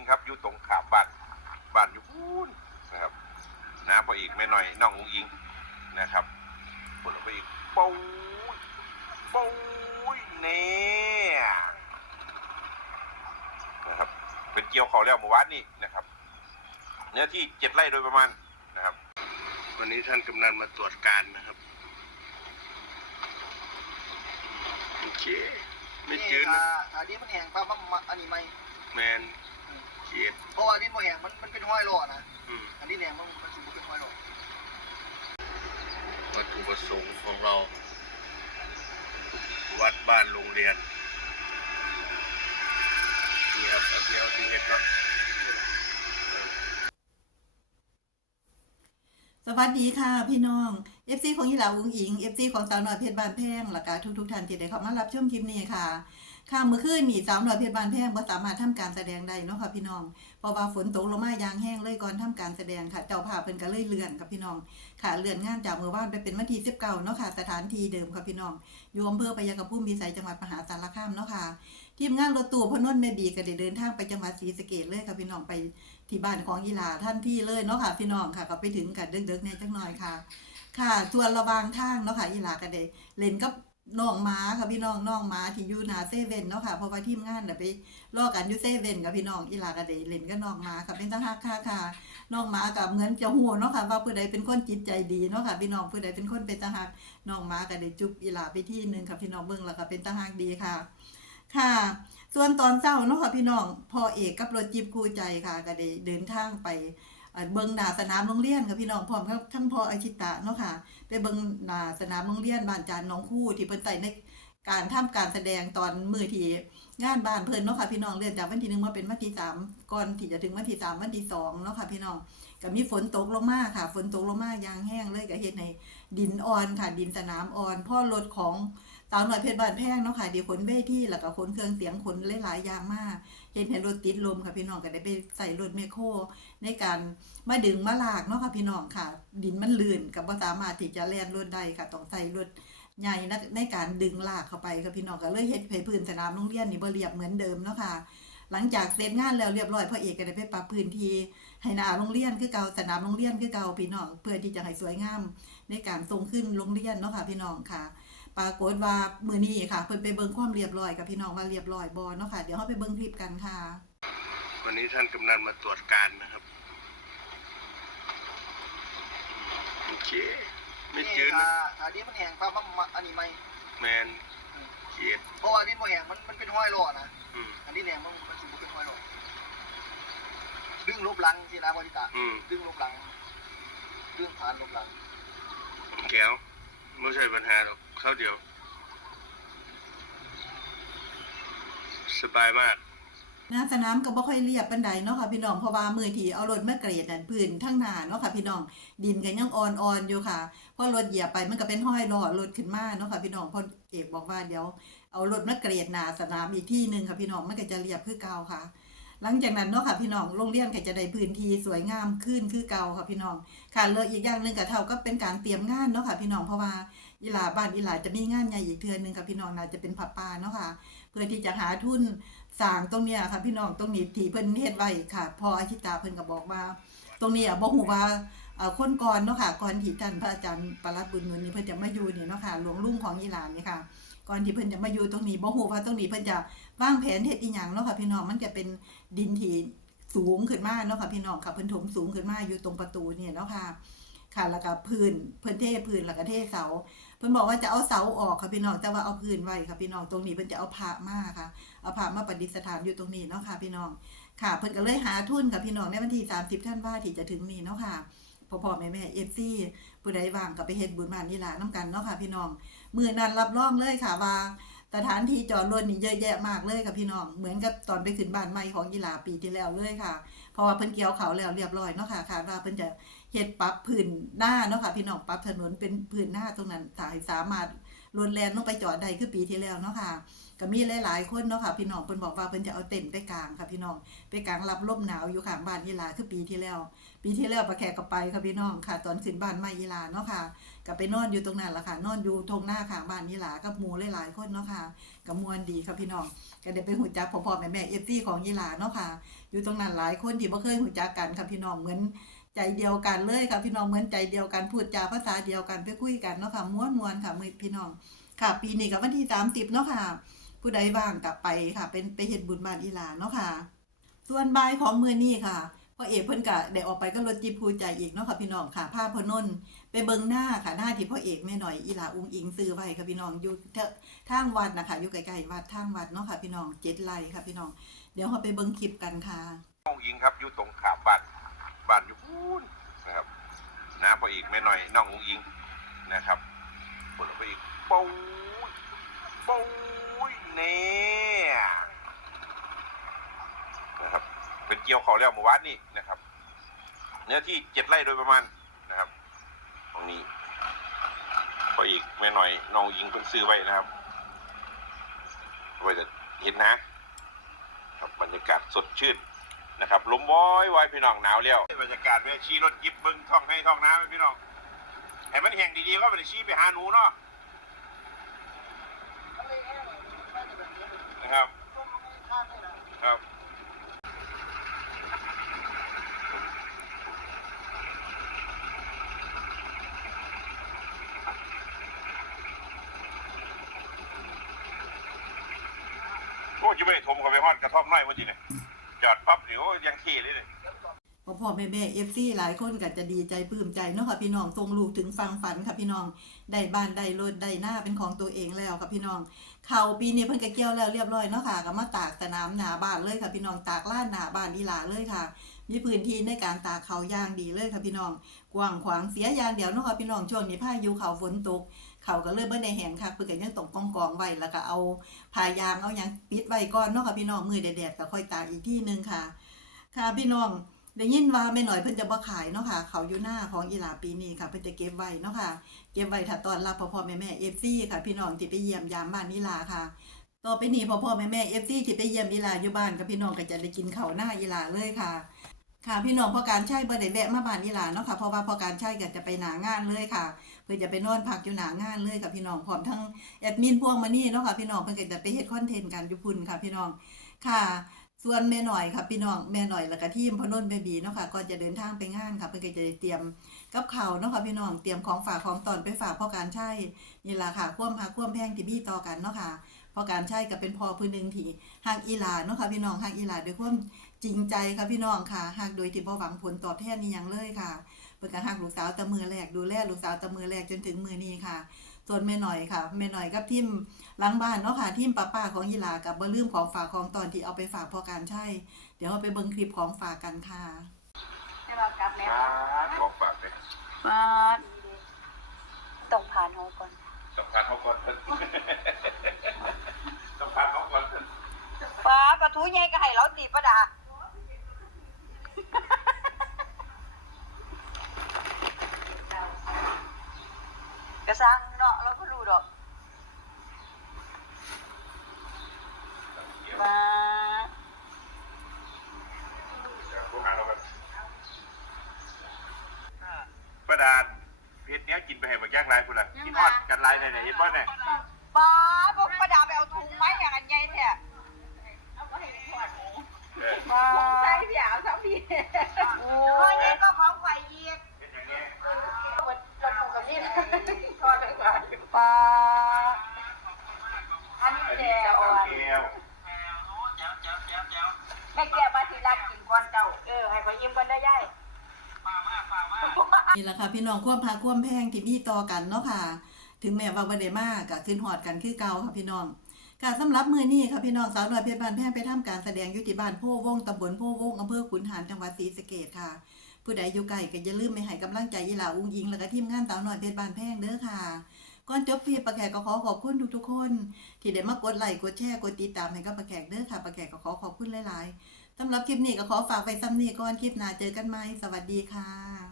งครับอยู่ตรงขามบ้านบ้านอยู่พูนนะครับนะพออีกไม่หน่อยน้องอุ้งอิงนะครับปวดไปอีกปูยปูยเนี่ยนะครับ เป็นเกี่ยวเขาแล้วเมื่อวานนี้นะครับ เนื้อที่เจ็ดไร่โดยประมาณนะครับ วันนี้ท่านกำนันมาตรวจการนะครับโอเคไม่จืดนี่นะถ้าถ้าดินมันแห้งปั๊บมันมาอันนี้ไหมแมน เขียดเพราะว่าดินบ่แห้งมันมันเป็นห้อยหล่อนะอืมอันนี้แห้งมันมันสิบ่เป็นห้อยหล่อวัตถุประสงค์ของเรา วัดบ้านโรงเรียนนี่ครับเอาเดียวที่เห็นครับ สวัสดีค่ะพี่น้อง FC ของยีหลาวุ้งอิง FC ของสาวน้อยเพชรบานแพงและก็ทุกๆท่านที่ได้เข้ามารับชมคลิปนี้ค่ะค่ะเมื่อคืนนี่สาวน้อยเพชรบานแพงบ่สามารถทำการแสดงได้เนาะค่ะพี่น้องเพราะว่าฝนตกลงมายางแห้งเลยก่อนทำการแสดงค่ะ เจ้าภาพเพิ่นก็เลยเลื่อนค่ะพี่น้อง ค่ะเลื่อนงานจากเมื่อวานไปเป็นวันที่19เนาะค่ะ สถานที่เดิมค่ะพี่น้องอยู่อำเภอพยากภูมิวิสัยจังหวัดมหาสารคามเนาะค่ะทีมงานรถตู้พนนท์แม่บีก็ได้เดินทางไปจังหวัดศรีสะเกษเลยค่ะพี่น้องไปที่บ้านของยีลาท่านที่เลยเนาะค่ะพี่น้องค่ะ ก็ไปถึงกันดึกๆในจังหน่อยค่ะ ค่ะส่วนระหวางทางเนาะค่ะยีหลาก็ได้เลนกับน้องม้าค่ะพี่น้องน้องม้าที่อยู่นาเซเว่นเนาะค่ะเพราะว่าทีมงานน่ะไปรอกันอยู่เซเว่นกับพี่น้องยีหลาก็ได้เลนกับน้องม้าค่ะเป็นตาฮักค่ะค่ะน้องม้ากับเหมือนจะหูเนาะค่ะว่าผู้ใดเป็นคนจิตใจดีเนาะค่ะพี่น้องผู้ใดเป็นคนเป็นตาฮักน้องม้าก็ได้จุบยีหลาไปที่หนึ่งค่ะพี่น้องเบิ่งแล้วก็เป็นตาฮักดีค่ะ ค่ะ ส่วนตอนเช้าเนาะค่ะพี่น้องพ่อเอกกับรถจิบคู่ใจค่ะ ก็ได้เดินทางไป เบิงหนาสนามโรงเรียนค่ะพี่น้องพร้อมกับทั้งพ่ออาชิตะเนาะค่ะไปเบิงหนาสนามโรงเรียนบ้านจานน้องคู่ที่เพิ่นใส่ในการทำการแสดงตอนมือที่งานบ้านเพิ่นเนาะค่ะพี่น้องเลื่อนจากวันที่หนึ่งมาเป็นวันที่สามก่อนที่จะถึงวันที่สามวันที่สองเนาะค่ะพี่น้องก็มีฝนตกลงมาค่ะ ฝนตกลงมาอย่างแห้งเลยก็เฮ็ดให้ดินอ่อนค่ะ ดินสนามอ่อนพ่อรถของ สาวหน่อยเพชรบานแพงเนาะค่ะเดี๋ยวขนเวที่แล้วก็ขนเครื่องเสียงขนหลายๆอย่างมากเห็นเห็นรถติดลมค่ะพี่น้องก็ได้ไปใส่รถเมคโครในการมาดึงมาลากเนาะค่ะพี่น้องค่ะ ดินมันลื่นกับว่าสามารถที่จะแล่นรถได้ค่ะต้องใส่รถใหญ่ในในการดึงลากเข้าไปค่ะพี่น้องก็เลยเฮ็ดให้พื้นสนามโรงเรียนนี่บ่เรียบเหมือนเดิมเนาะค่ะหลังจากเสร็จงานแล้วเรียบร้อยพ่อเอกก็ได้ไปปรับพื้นที่ให้นาโรงเรียนคือเก่าสนามโรงเรียนคือเก่าพี่น้องเพื่อที่จะให้สวยงามในการส่งขึ้นโรงเรียนเนาะค่ะพี่น้องค่ะ ปรากฏว่ามือนี้ค่ะเพิ่นไปเบิ่งความเรียบร้อยกับพี่น้องว่าเรียบร้อยบ่เนาะค่ะ เดี๋ยวเราไปเบิ่งคลิปกันค่ะ วันนี้ท่านกำนันมาตรวจการนะครับโอเคไม่นี่จืดถ้านะถ้าดินมันแห้งปั๊บมันมาอันนี้ไหมแมนเขียดเพราะว่าดินบ่แห้งมันมันเป็นห้อยหล่อนะอืมอันนี้แห้งมันมันสิบ่เป็นห้อยหล่อดึงรูปหลังสินะพ่อจิตาอืมดึงรูปหลังดึงผ่านรูปหลังแก้วไม่ใช่ปัญหาหรอกเข้าเดียว สบายมากหน้าสนามก็บ่ค่อยเรียบปานใดเนาะค่ะพี่น้องเพราะว่ามือที่เอารถมาเกรดนั่นพื้นทั้งหน้าเนาะค่ะพี่น้องดินก็ยังอ่อนๆอยู่ค่ะพอรถเหยียบไปมันก็เป็นห้อยล้อรถขึ้นมาเนาะค่ะพี่น้องพอเอกบอกว่าเดี๋ยวเอารถมาเกรดหน้าสนามอีกที่หนึงค่ะพี่น้องมันก็จะเรียบคือเก่าค่ะ หลังจากนั้นเนาะค่ะพี่น้องโรงเรียนก็จะได้พื้นที่สวยงามขึ้นคือเก่าค่ะพี่น้องค่ะแล้วอีกอย่างหนึงก็เท่าก็เป็นการเตรียมงานเนาะค่ะพี่น้องเพราะว่า อีหลาบ้านอีหลาจะมีงานใหญ่อีกเทือนหนึ่งค่ะพี่น้องน่าจะเป็นผับปลาเนาะค่ะ เพื่อที่จะหาทุนสร้างตรงเนี้ยค่ะ พี่น้องตรงนี้ที่เพิ่นเฮ็ดไว้ค่ะ พออาชิตาเพิ่นก็บอกว่า ตรงนี้อะบ่ฮู้ว่าเอ่อคนก่อนเนาะค่ะก่อนที่ท่านพระอาจารย์ปลัดบุญนุนนี่เพิ่นจะมาอยู่นี่เนาะค่ะหลวงลุงของอีหลานนี่ค่ะก่อนที่เพิ่นจะมาอยู่ตรงนี้บ่ฮู้ว่าตรงนี้เพิ่นจะวางแผนเฮ็ดอีหยังเนาะค่ะพี่น้องมันจะเป็นดินที่สูงขึ้นมาเนาะค่ะพี่น้องค่ะเพิ่นถมสูงขึ้นมาอยู่ตรงประตูเนี่ยเนาะค่ะค่ะแล้วก็พื้นเพิ่นเทพื้นแล้วก็เทเสา เพิ่นบอกว่าจะเอาเสาออกค่ะพี่น้องแต่ว่าเอาพื้นไว้ค่ะพี่น้องตรงนี้เพิ่นจะเอาผ้ามาค่ะ เอาผ้ามาประดิษฐานอยู่ตรงนี้เนาะค่ะพี่น้องค่ะเพิ่นก็เลยหาทุนค่ะพี่น้องในวันที่ 30ท่านว่าที่จะถึงนี้เนาะค่ะพ่อพ่อแม่แม่เอฟซีผู้ใดว่างก็ไปเฮ็ดบุญบ้านนี่ล่ะน้ำกันเนาะค่ะพี่น้องมื้อนั้นรับรองเลยค่ะว่า สถานที่จอดรถนี่เยอะแยะมากเลยค่ะพี่น้อง เหมือนกับตอนไปขึ้นบ้านใหม่ของยีลาปีที่แล้วเลยค่ะ เพราะว่าเพิ่นเกี่ยวเขาแล้วเรียบร้อยเนาะค่ะค่ะว่าเพิ่นจะเฮ็ดปรับพื้นหน้าเนาะค่ะพี่น้องปรับถนนเป็นพื้นหน้าตรงนั้นสายสามารถ รถแลนลงไปจอดได้คือปีที่แล้วเนาะค่ะก็มีหลายๆคนเนาะค่ะพี่น้องเพิ่นบอกว่าเพิ่นจะเอาเต็นท์ไปกลางค่ะพี่น้องไปกลางรับลมหนาวอยู่ข้างบ้านอีหลาคือปีที่แล้ว ปีที่แล้วปลาแขกก็ไปค่ะพี่น้องค่ะ ตอนขึ้นบ้านใหม่อีหลาเนาะค่ะก็ไปนอนอยู่ตรงนั้นละค่ะ นอนอยู่ทงหน้าข้างบ้านอีหลากับหมู่หลายๆคนเนาะค่ะก็ม่วนดีค่ะพี่น้องก็ได้ไปหูจักพ่อๆแม่ๆ FC ของอีหลาเนาะค่ะ อยู่ตรงนั้นหลายคนที่บ่เคยหูจักกันค่ะพี่น้องเหมือน ใจเดียวกันเลยค่ะพี่น้องเหมือนใจเดียวกันพูดจาภาษาเดียวกันไปคุยกันเนาะค่ะม่วนๆค่ะมือพี่น้องค่ะ ปีนี้ก็วันที่30เนาะค่ะ ผู้ใดว่างกลับไปค่ะ เป็นไปเฮ็ดบุญบานอีหลาเนาะค่ะ ส่วนบายของมือนี้ค่ะพ่อเอกเพิ่นก็ได้ออกไปก็รถจิบภูใจอีกเนาะค่ะพี่น้องค่ะพาพ่อนนไปเบิงหน้าค่ะหน้าที่พ่อเอกแม่หน่อยอีหลาอุ้งอิงซื้อไว้ค่ะพี่น้องอยู่ทอะทางวัดนะคะอยู่ใกล้ๆวัดทางวัดเนาะค่ะพี่น้องเจ็ดไร่ค่ะพี่น้อง เดี๋ยวเราไปเบิงคลิปกันค่ะองอุ๋งอิงครับอยู่ตรงขามบ้านบ้านอยู่ พูนนะครับนะพออีกไม่หน่อยน้องอุ๋งอิงนะครับผลไปอีกปูยปูยเนี่ยนะครับ เป็นเกี่ยวเขาแล้วเมื่อวานนี้นะครับ เนื้อที่เจ็ดไร่โดยประมาณนะครับ ตรงนี้พออีกไม่หน่อยน้องอุ๋งอิงเพิ่งซื้อไว้นะครับไว้จะเห็นนะครับบรรยากาศสดชื่น นะครับลมว้อยว้อยพี่น้องหนาวแล้วบรรยากาศเมื่อชี้รถยิบเบิ้งท่องให้ท่องน้ำพี่น้องให้มันแห้งดีๆก็ไปชี้ไปหาหนูเนาะนะครับครับโอ้ยจะไม่ได้ทมเขาไปฮอดกระท่อมน้อยวันทีเนี่ย เดี๋ยวยังขี้เลยเนี่ยพ่อพ่อแม่แม่เอฟซีหลายคนก็จะดีใจปลื้มใจเนาะค่ะพี่น้องทรงลูกถึงฟังฝันค่ะพี่น้องได้บ้านได้รถได้หน้าเป็นของตัวเองแล้วค่ะพี่น้องเขาปีนี้เพิ่นก็เกี่ยวแล้วเรียบร้อยเนาะค่ะก็มาตากสนามหนาบ้านเลยค่ะพี่น้องตากล้านหนาบ้านอีหลาเลยค่ะ มีพื้นที่ในการตากเขาย่างดีเลยค่ะพี่น้องกว้างขวางเสียยางเดียวเนาะค่ะพี่น้องช่วงนี้พายุเขาฝนตก เขาก็เลยบ่ได้แหงคักเพิ่นก็ยังต้องกองกองไว้แล้วก็เอาผ้ายางเอายังปิดไว้ก่อนเนาะค่ะพี่น้องมือแดดๆก็ค่อยตากอีกที่นึงค่ะ ค่ะพี่น้องได้ยินว่าแม่หน่อยเพิ่นจะบ่ขายเนาะค่ะ เขาอยู่หน้าของอีหลาปีนี้ค่ะเพิ่นจะเก็บไว้เนาะค่ะ เก็บไว้ถ้าตอนรับพ่อพ่อแม่แม่ FC ค่ะ พี่น้องที่ไปเยี่ยมยามบ้านอีหลาค่ะต่อไปนี้พ่อพ่อแม่แม่ FC ที่ไปเยี่ยมอีหลาอยู่บ้านกับพี่น้องก็จะได้กินข้าวหน้าอีหลาเลยค่ะ ค่ะพี่น้องพอการใช้บ่ได้แวะมาบ้านอีหลาเนาะค่ะเพราะว่าพอการใช้ก็จะไปหนางานเลยค่ะ เพื่อจะไปนอนพักอยู่หนางานเลยค่ะพี่น้องพร้อมทั้งแอดมินพวงมานี่เนาะค่ะพี่น้องเพิ่นก็จะไปเฮ็ดคอนเทนต์กันอยู่พุ่นค่ะ พี่น้องค่ะ ส่วนแม่หน่อยค่ะ พี่น้องแม่หน่อยแล้วก็ทีมพอนุ่นเบบีเนาะค่ะก่อนจะเดินทางไปงานค่ะ เพิ่นก็จะเตรียมกับข้าวเนาะค่ะพี่น้องเตรียมของฝากของตอนไปฝากพ่อการใช้นี่ล่ะค่ะความหาความแพงที่มีต่อกันเนาะค่ะพอการใช้ก็เป็นพอผู้นหนึ่งที่ฮักอีหลาเนาะค่ะพี่น้องฮักอีหลาด้วยความ จริงใจค่ะพี่น้องค่ะฮักโดยที่บ่หวังผลตอบแทนนี่หยังเลยค่ะเพิ่นก็ฮักลูกสาวแต่มือแรกดูแลลูกสาวแต่มือแรกจนถึงมือนี้ค่ะส่วนแม่หน่อยค่ะแม่หน่อยกับทีมหล้างบ้านเนาะค่ะทีมป้าป้าของยีหลากับบ่ลืมของฝากของตอนที่เอาไปฝากพอการใช้เดี๋ยวเราไปเบิ่งคลิปของฝากกันค่ะให้เรากลับแล้วของฝากเลยมาต้องผ่านเขาก่อนสำคัญเขาก่อนสำคัญเขาก่อนฟ้ากระทู้ใหญ่ก็ให้เราตีประดา กระซังเนาะเราก็รู้ดอกมา ประ ดาษเพชรเนี้ยกินไปให้บักย่างไรคุณล่ะกินทอดกันไรไหนไหนเห็นป่ะเนี่ยป้าพวกประดาไปเอาถุงไม้อย่างอันใหญ่แท้เออมาใช่พี่เอาทั้งพี่โอ้โอ้ยยนี่ก็ของไฟยีกเป็นอย่างเงี้ยเราถูกกับนี่นะทอดเลยก่อนป้าอันนี้อันแจนี้อ่เอาอนแก้วแม่แกมาทีรักกินก่อนเจ้า เออให้ข่อยอิ่มก่อนได้ย่าย นี่แหละค่ะพี่น้องความพาความแพงที่มีต่อกันเนาะค่ะ ถึงแม้ว่าบ่ได้มากก็ขึ้นหอดกันคือเก่าค่ะพี่น้องค่ะสำหรับมือนี้ค่ะพี่น้องสาวน้อยเพชรบ้านแพงไปทำการแสดงยู่ที่บ้านโพวงตำบลโพวงอำเภอขุนหารจังหวัดศรีสะเกษค่ะ ผู้ใดอยู่ไกลก็อย่าลืมไปให้กำลังใจอีหลาอุ้งอิง แล้วก็ทีมงานสาวน้อยเพชรบ้านแพงเด้อค่ะก่อนจบคลิปปะแขกก็ขอขอบคุณทุกๆคน ที่ได้มากดไลค์กดแชร์กดติดตามให้กับปะแขกเด้อค่ะปะแขกก็ขอขอบคุณหลายๆสำหรับคลิปนี้ก็ขอฝากไปซ้ำนี้ก่อนคลิปหน้าเจอกันใหมสวัสดีค่ะ